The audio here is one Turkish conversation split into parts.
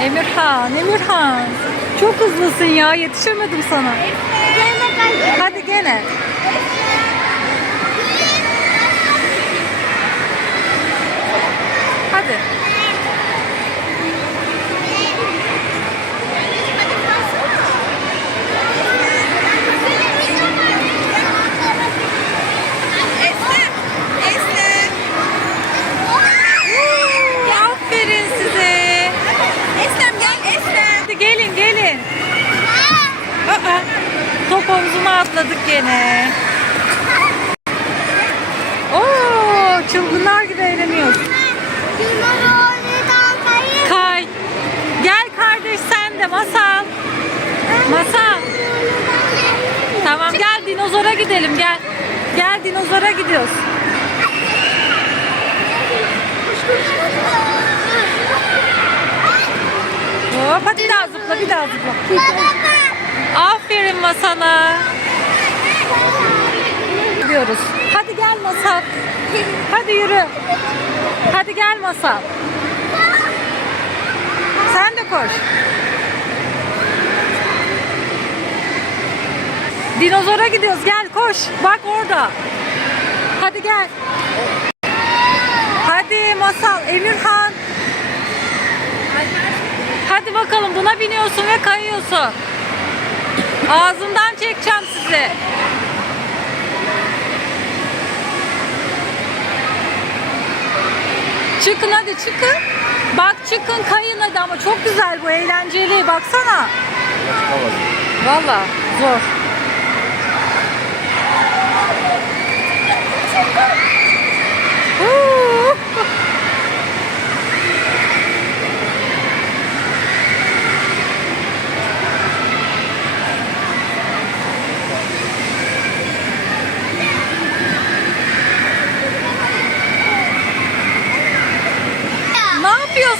Emirhan, Emirhan. Çok hızlısın ya. Yetişemedim sana. Hadi gene. Omzuna atladık gene. Oo, çılgınlar gibi eğleniyoruz. Kay. Gel kardeş sen de masal. Masal. Tamam gel dinozora gidelim gel. Gel dinozora gidiyoruz. Hop hadi bir daha zıpla bir daha zıpla. Aferin masala. Gidiyoruz. Hadi gel masal. Hadi yürü. Hadi gel masal. Sen de koş. Dinozora gidiyoruz. Gel koş. Bak orada. Hadi gel. Hadi masal. Emirhan. Hadi bakalım buna biniyorsun ve kayıyorsun. Ağzımdan çekeceğim sizi. Çıkın hadi çıkın. Bak çıkın kayın hadi ama çok güzel bu eğlenceli baksana. Valla zor.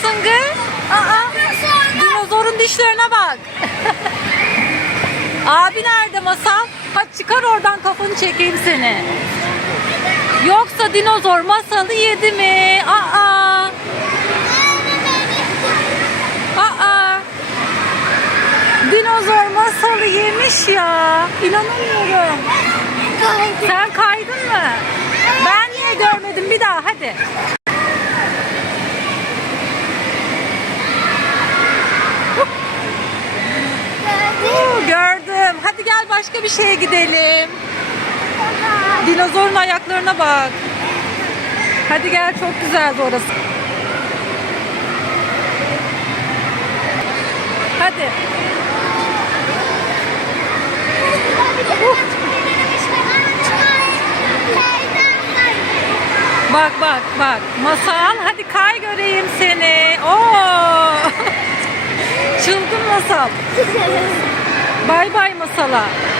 Yapıyorsun kız? Aa, dinozorun dişlerine bak. Abi nerede masal? Hadi çıkar oradan kafanı çekeyim seni. Yoksa dinozor masalı yedi mi? Aa. Aa. Dinozor masalı yemiş ya. İnanamıyorum. Sen kaydın mı? Ben niye görmedim bir daha hadi. Oo, gördüm. Hadi gel başka bir şeye gidelim. Dinozorun ayaklarına bak. Hadi gel çok güzeldi orası. Hadi. Bak bak bak. Masal hadi kay göreyim seni. Oo. Çılgın masal. Bay bay masala.